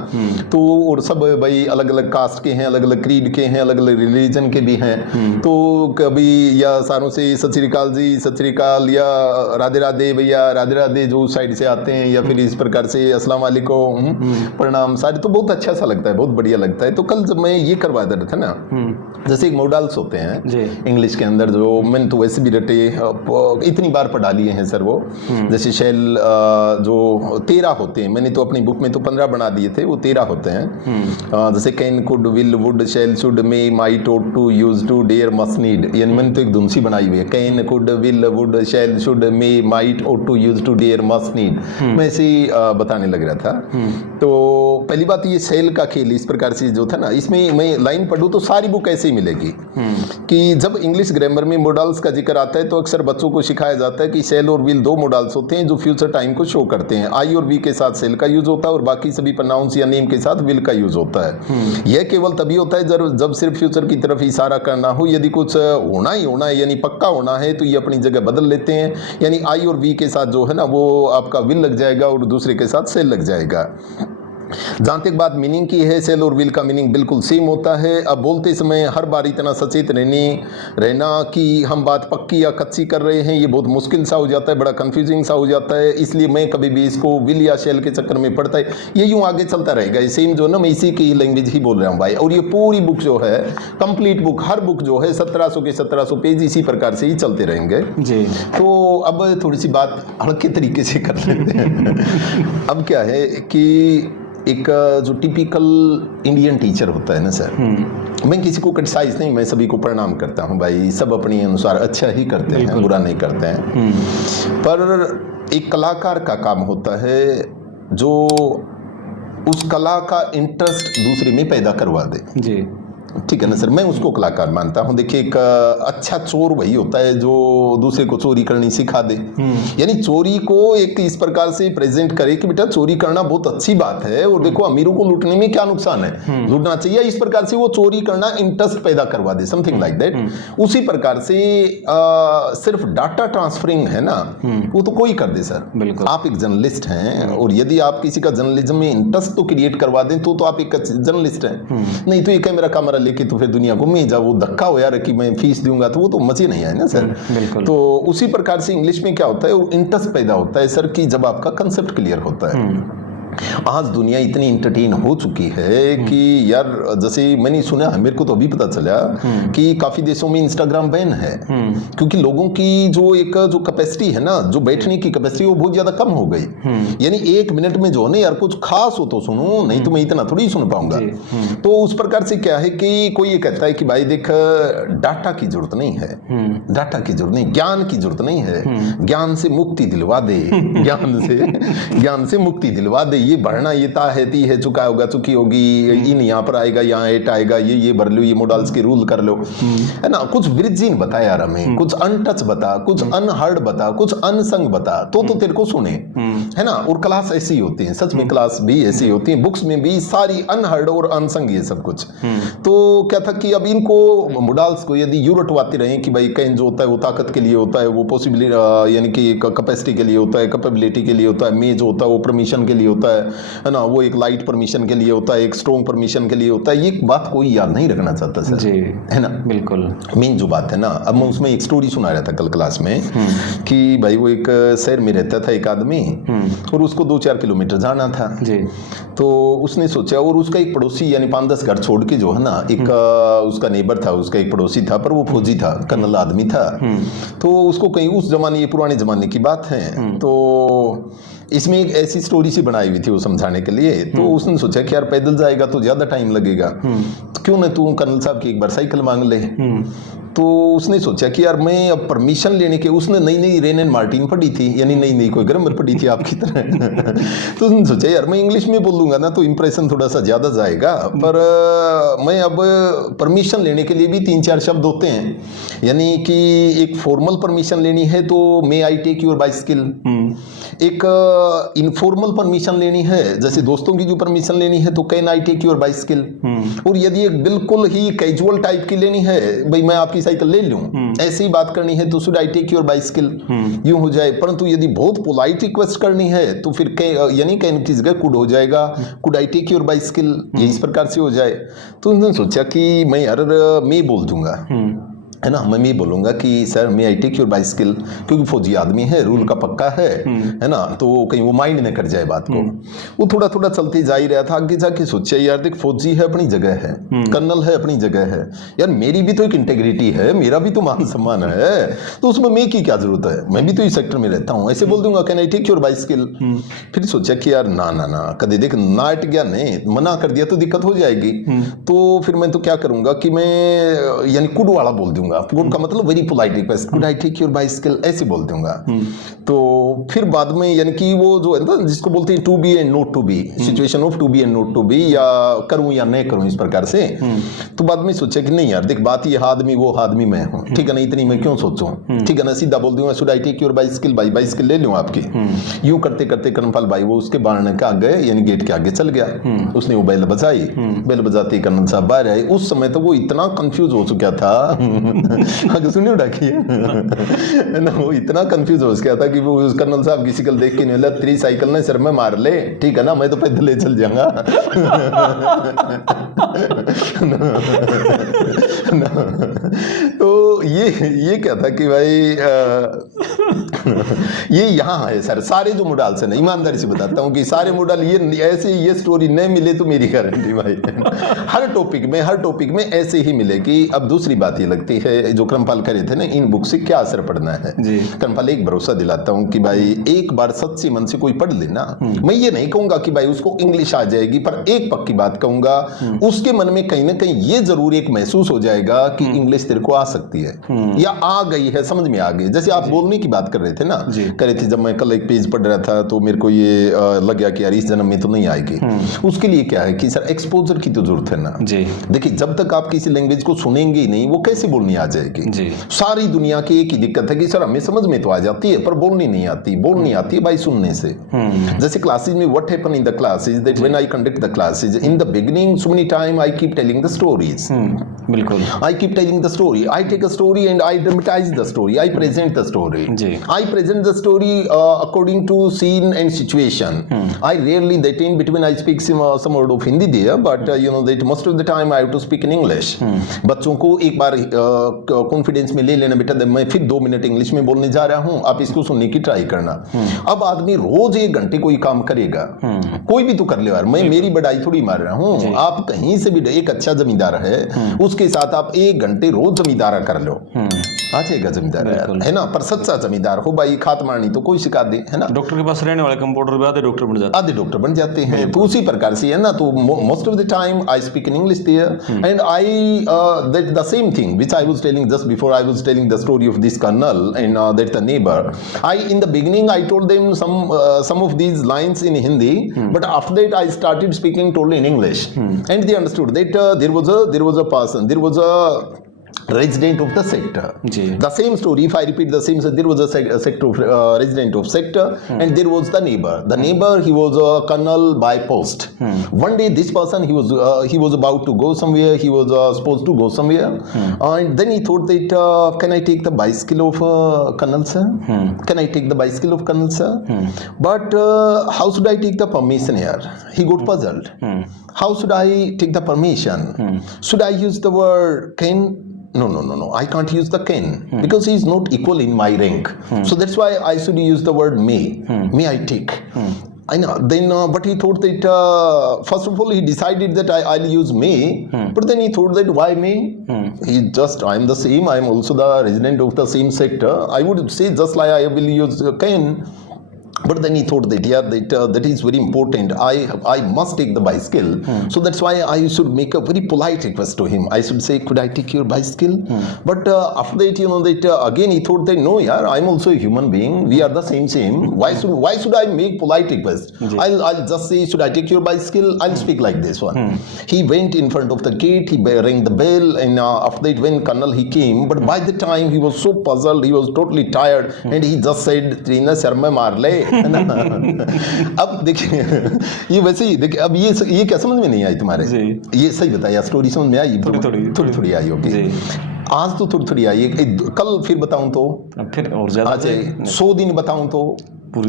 तो और सब भाई अलग अलग कास्ट के हैं, अलग अलग क्रीड के हैं, अलग अलग रिलीजन के भी हैं। तो कभी या सारों से सत श्री अकाल जी, सत श्री अकाल, या राधे राधे भैया, राधे राधे जो उस साइड से आते हैं, या फिर इस प्रकार से अस्सलाम वालेकुम, प्रणाम, सारे, तो बहुत अच्छा सा लगता है, बहुत बढ़िया लगता है। तो कल जब मैं ये करवा रहा था ना, जैसे एक मॉडल्स होते हैं इंग्लिश के अंदर, जो मैंने तो वैसे भी रटे इतनी बार पढ़ा लिए हैं सर, वो जैसे शेल जो 13 होते हैं, मैंने तो अपनी बुक में तो 15 बना दिए थे, वो 13 होते हैं। जैसे can, could, will, would, shall, should, may, might, ought to, use to, dare, must, need, यानी मैंने तो एक धुनसी बनाई हुई है, can, could, will, would, shall, should, may, might, ought to, use to, dare, must, need, मैं ऐसे ही बताने लग रहा था। तो पहली बात ये शेल का खेल इस प्रकार से जो था ना, इसमें मैं लाइन पढ़ूँ तो सारी बुक ऐसे ही मिलेगी कि जब इंग्लिश ग्रामर में मॉडल्स का जिक्र आता है तो अक्सर बच्चों को सिखाया जाता है कि शेल और विल 2 मॉडल्स होते हैं जो फ्यूचर टाइम को शो करते हैं। आई और वी के साथ शेल का यूज होता है और बाकी सभी प्रोनाउंस या नेम के साथ विल का यूज होता है। यह केवल तभी होता है जब सिर्फ फ्यूचर की तरफ इशारा करना हो। यदि कुछ होना ही होना है यानी पक्का होना है तो ये अपनी जगह बदल लेते हैं, यानी आई और वी के साथ जो है ना वो आपका विल लग जाएगा और दूसरे के साथ शेल लग जाएगा। जहाँ तक बात मीनिंग की है, शेल और विल का मीनिंग बिल्कुल सेम होता है। अब बोलते समय हर बार इतना सचेत रहना कि हम बात पक्की या कच्ची कर रहे हैं, ये बहुत मुश्किल सा हो जाता है, बड़ा कंफ्यूजिंग सा हो जाता है। इसलिए मैं कभी भी इसको विल या शेल के चक्कर में पड़ता है, ये यूँ आगे चलता रहेगा। ये सेम जो ना, मैं इसी की लैंग्वेज ही बोल रहा हूँ भाई। और ये पूरी बुक जो है, कंप्लीट बुक, हर बुक जो है 1700 के 1700 पेज इसी प्रकार से ही चलते रहेंगे जी। तो अब थोड़ी सी बात हल्के तरीके से कर लेते हैं। अब क्या है कि एक जो टिपिकल इंडियन टीचर होता है ना सर, मैं किसी को क्रिटिसाइज नहीं, मैं सभी को प्रणाम करता हूँ भाई, सब अपने अनुसार अच्छा ही करते हैं, बुरा नहीं करते हैं। पर एक कलाकार का काम होता है जो उस कला का इंटरेस्ट दूसरे में पैदा करवा दे जी। ठीक है ना सर, मैं उसको कलाकार मानता हूँ। देखिए एक अच्छा चोर वही होता है जो दूसरे को चोरी करनी सिखा दे, यानी चोरी को एक इस प्रकार से प्रेजेंट करे कि बेटा चोरी करना बहुत अच्छी बात है और देखो अमीरों को लूटने में क्या नुकसान है, लूटना चाहिए। इस प्रकार से वो चोरी करना इंटरेस्ट पैदा करवा दे, समथिंग लाइक दैट। उसी प्रकार से सिर्फ डाटा ट्रांसफरिंग है ना, वो तो कोई कर दे सर। आप एक जर्नलिस्ट हैं और यदि आप किसी का जर्नलिज्म में इंटरेस्ट तो क्रिएट करवा दें तो आप एक जर्नलिस्ट हैं। नहीं तो ये कैमरा लेके तो फिर दुनिया को में जा वो धक्का हो यार कि मैं फीस दूंगा, तो वो तो मजे नहीं आए ना सर। तो उसी प्रकार से इंग्लिश में क्या होता है, वो इंटरेस्ट पैदा होता है सर कि जब आपका कंसेप्ट क्लियर होता है। आज दुनिया इतनी इंटरटेन हो चुकी है कि यार, जैसे मैंने सुना है, मेरे को तो अभी पता चला कि काफी देशों में इंस्टाग्राम बैन है क्योंकि लोगों की जो कैपेसिटी है ना, जो बैठने की कैपेसिटी, वो बहुत ज्यादा कम हो गई। यानी 1 मिनट में जो है ना यार कुछ खास हो तो सुनो, नहीं तो मैं इतना थोड़ी सुन पाऊंगा। तो उस प्रकार से क्या है कि कोई ये कहता है कि भाई देख, डाटा की जरूरत नहीं है, डाटा की जरूरत नहीं, ज्ञान की जरूरत नहीं है, ज्ञान से मुक्ति दिलवा दे, ज्ञान से मुक्ति दिलवा दे। ये बढ़ना, ये ती है, चुका होगा, चुकी होगी, इन यहाँ पर आएगा, यहाँ एट आएगा, ये भर लो, ये मॉडल्स के रूल कर लो, है ना। कुछ विर्जिन बता यार हमें, कुछ अनटच बता, कुछ अनहर्ड बता, कुछ अनसंग बता, तो तेरे को सुने, है ना। और क्लास ऐसी होती है, सच में क्लास भी ऐसी होती है, बुक्स में भी सारी अनहर्ड और अनसंग ये सब कुछ। तो क्या था कि अब इनको मॉडल्स को यदि यू रटवाते रहे कि भाई कैन जो होता है वो ताकत के लिए होता है, वो पॉसिबिलिटी यानी कि कैपेसिटी के लिए होता है, कैपेबिलिटी के लिए होता है, मे जो होता है वो परमिशन के लिए होता है, होता है ना, वो एक लाइट परमिशन के लिए होता है, एक स्ट्रॉन्ग परमिशन के लिए होता है। ये बात कोई याद नहीं रखना चाहता सर, जी है ना, बिल्कुल। मेन जो बात है ना, अब मैं उसमें एक स्टोरी सुना रहा था कल क्लास में कि भाई वो एक शहर में रहता था एक आदमी, और उसको 2-4 किलोमीटर जाना था जी। तो उसने सोचा, और उसका एक पड़ोसी यानी 5-10 घर छोड़ के जो है ना, एक उसका नेबर था, उसका एक पड़ोसी था, पर वो फौजी था, कर्नल आदमी था। तो उसको कहीं उस जमाने, ये पुराने जमाने की बात है, तो इसमें एक ऐसी स्टोरी सी बनाई हुई थी वो समझाने के लिए। तो उसने सोचा कि यार पैदल जाएगा तो ज्यादा टाइम लगेगा, तो क्यों ना तू कर्नल साहब की एक बार साइकिल मांग ले। तो उसने सोचा कि यार मैं अब परमिशन लेने के, उसने नई नई रेन एंड मार्टिन पढ़ी थी, यानी नई नई कोई ग्रामर पढ़ी थी आपकी तरह। तो उसने सोचा यार मैं इंग्लिश में बोलूंगा ना तो इंप्रेशन थोड़ा सा ज्यादा जाएगा, पर मैं अब परमिशन लेने के लिए भी 3-4 शब्द होते हैं, यानी कि एक फॉर्मल परमिशन लेनी है तो मे आई टेक योर बाइसिकल, एक इनफॉर्मल परमिशन लेनी है, जैसे दोस्तों की जो परमिशन लेनी है तो can I take your bicycle, और यदि एक बिल्कुल ही कैजुअल टाइप की लेनी है, भाई मैं आपकी साइकिल ले लूं, ऐसी ही बात करनी है तो should I take your bicycle, यूं हो जाए। परंतु यदि बहुत पोलाइट रिक्वेस्ट करनी है तो फिर यानी कैन की जगह कुड हो जाएगा, could I take your bicycle, ये इस प्रकार से हो जाए। तो उन्होंने सोचा कि मैं यार मैं बोल दूंगा, है ना, मैं बोलूंगा कि sir may I take your bicycle, क्योंकि फौजी आदमी है, रूल का पक्का है ना, तो कहीं वो माइंड न कर जाए बात को। वो थोड़ा थोड़ा चलते जा ही रहा था, आगे जाके सोचा यार देख फौजी है अपनी जगह है, कर्नल है अपनी जगह है, यार मेरी भी तो एक इंटेग्रिटी है, मेरा भी तो मान सम्मान है, तो उसमें मैं की क्या जरूरत है, मैं भी तो इस सेक्टर में रहता हूँ, ऐसे बोल दूंगा can I take your bicycle. फिर सोचा कि यार ना ना ना, कदे देख ना अट गया, नहीं मना कर दिया तो दिक्कत हो जाएगी, तो फिर मैं तो क्या करूंगा कि मैं यानी कुड वाला बोल दूंगा, कुड का मतलब very polite request, could I take your bicycle, ऐसे बोल दूंगा। तो फिर बाद में यानी कि वो जो है ना जिसको बोलते हैं to be and not to be, situation of to be and not to be, या करूं या नहीं करूं, इस प्रकार से। तो बाद में सोचा कि नहीं यार देख बात ये आदमी वो आदमी मैं हूं, ठीक है ना, इतनी मैं क्यों सोचूं, ठीक है ना, सीधा बोल दूंगा should I take your bicycle, भाई बाइसिकल ले लूं आपकी। यूं करते करते कर्नल भाई वो उसके बारने के आगे यानी गेट के आगे चल गया, उसने वो बेल बजाई, बेल बजाते कर्नल साहब बाहर आए। उस समय तो वो इतना कंफ्यूज हो चुका था आगे सुनिए डाकी है ना, वो इतना कंफ्यूज हो गया था कि वो उस कर्नल साहब की शिकल देख के नहीं बोला तेरी साइकिल ने सर में मार ले, ठीक है ना, मैं तो पैदल ले चल जाऊंगा। तो ये क्या था कि भाई ये यहाँ है सर, सारे जो मॉडल से ना ईमानदारी से बताता हूँ कि सारे मॉडल ये ऐसे, ये स्टोरी नहीं मिले तो मेरी गारंटी भाई हर टॉपिक में ऐसे ही मिलेगी। अब दूसरी बात ये लगती है जो क्रमपाल करे थे ना, इन बुक से क्या असर पड़ना है। क्रमपाल एक भरोसा दिलाता हूँ कि भाई एक बार सच्चे मन से कोई पढ़ लेना, मैं ये नहीं कहूंगा कि भाई उसको इंग्लिश आ जाएगी, पर एक पक्की बात कहूंगा उसके मन में कहीं ना कहीं ये जरूर एक महसूस हो जाएगा कि इंग्लिश तेरे को आ सकती है या आ गई है, समझ में आ गई। जैसे आप बोलने की बात कर रहे थे ना, कह रहे थे जब मैं कल एक पेज पढ़ रहा था तो मेरे को ये लग गया कि यार इस जन्म में तो नहीं आएगी। उसके लिए क्या है कि सर एक्सपोजर की तो जरूरत है ना। देखिए जब तक आप किसी लैंग्वेज को सुनेंगे ही नहीं वो कैसे बोलनी आ जाएगी। सारी दुनिया की एक ही दिक्कत है कि सर हमें समझ में तो आ जाती है पर बोलनी नहीं आती है भाई सुनने से। जैसे क्लासेज में what happen in the classes that when I conduct the classes in the beginning so many time I keep telling the stories. बिल्कुल, I keep telling the story. I take a story and I dramatize the story. I present the story. I present the story according to scene and situation. I rarely that in between I speak some word of Hindi there, but you know that most of the time I have to speak in English. बच्चों को एक बार confidence में ले लेना, बेटा मैं फिर 2 minute English में बोलने जा रहा हूँ, आप इसको सुनने की ट्राई करना। अब आदमी रोज 1 घंटे कोई काम करेगा, कोई भी तो कर ले यार, मैं मेरी बड़ाई थोड़ी मार रहा हूँ। आप कहीं से भी एक अच्छा जमींदार है उसके साथ आप 1 घंटे रोज जमींदारा कर लो, आ जाएगा जमींदार है ना, पर सच्चा जमींदार हो भाई, खात मारनी तो कोई सिखा दे, है ना। डॉक्टर के पास रहने वाले कंपाउंडर भी आधे डॉक्टर बन जाते हैं। तो उसी प्रकार से है ना, तो most of the time I speak in English there and I that the same thing which I was telling just before I was telling the story of this colonel and that the neighbour. I in the beginning I told them some of these lines in Hindi, but after that I started speaking totally in English and they understood that there was a person, there was a resident of the sector. जी. The same story, if I repeat the same, so there was a sector of, resident of sector, and there was the neighbor. The neighbor, he was a colonel by post. One day, this person, he was about to go somewhere. He was supposed to go somewhere, and then he thought that, can I take the bicycle of colonel sir? Can I take the bicycle of colonel sir? But how should I take the permission here? He got puzzled. How should I take the permission? Should I use the word can? No, I can't use the can because he is not equal in my rank. So that's why I should use the word may. May I take? I know. Then, but he thought that first of all he decided that I'll use may. But then he thought that why may? I'm the same. I'm also the resident of the same sector. I would say just like I will use can. But then he thought that that is very important. I must take the bicycle. So that's why I should make a very polite request to him. I should say, could I take your bicycle? But after that, that again he thought that no, yaar, I'm also a human being. We are the same. Why should I make polite request? I'll just say, should I take your bicycle? I'll speak like this one. He went in front of the gate. He rang the bell, and after that, when Colonel he came, but by the time he was so puzzled, he was totally tired, and he just said, "Trina sir mein maar le." है ना? अब देखिए ये वैसे ही देखिए, अब ये क्या समझ में नहीं आई तुम्हारे? ये सही बताया, स्टोरी समझ में आई? थोड़ी आई होगी। आज तो थोड़ी आई, कल फिर बताऊं तो फिर और ज्यादा, 100 दिन बताऊं तो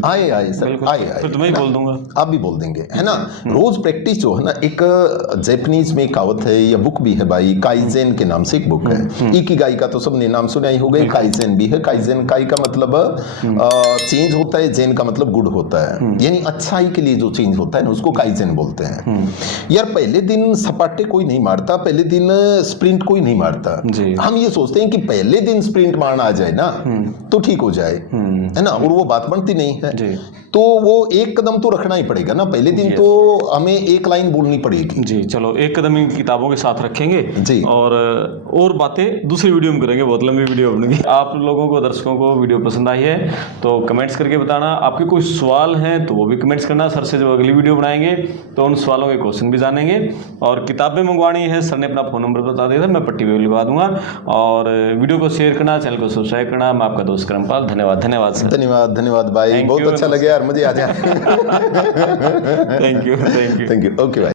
आए सर, आए फिर तुम्हें बोल दूंगा, आप भी बोल देंगे, है ना? रोज प्रैक्टिस जो है ना, एक जैपनीज में कहावत है या बुक भी है भाई, काइजेन के नाम से एक बुक है। इकिगाई का तो सबने नाम सुना ही होगा, काइजेन भी है। काइजेन, काई का मतलब चेंज होता है, जेन का मतलब गुड होता है, यानी अच्छाई के लिए जो चेंज होता है ना, उसको काइजेन बोलते हैं। यार पहले दिन सपाटे कोई नहीं मारता, पहले दिन स्प्रिंट कोई नहीं मारता। हम ये सोचते हैं कि पहले दिन स्प्रिंट मारना आ जाए ना तो ठीक हो जाए, है ना? और वो बात बनती नहीं है। तो वो एक कदम तो रखना ही पड़ेगा ना, पहले दिन तो हमें एक लाइन बोलनी पड़ेगी। जी चलो, एक कदम इन किताबों के साथ रखेंगे जी, और बातें दूसरी वीडियो में करेंगे, बहुत लंबी वीडियो बनेगी। आप लोगों को, दर्शकों को वीडियो पसंद आई है तो कमेंट्स करके बताना। आपके कोई सवाल हैं तो वो भी कमेंट्स करना, सर से जब अगली वीडियो बनाएंगे तो उन सवालों के क्वेश्चन भी जानेंगे। और किताबें मंगवानी है, सर ने अपना फ़ोन नंबर बता दिया था, मैं पट्टी पे लिखवा दूंगा। और वीडियो को शेयर करना, चैनल को सब्सक्राइब करना। मैं आपका दोस्त करमपाल, धन्यवाद सर। धन्यवाद भाई, बहुत अच्छा लगे यार मुझे आज। Thank you. ओके भाई।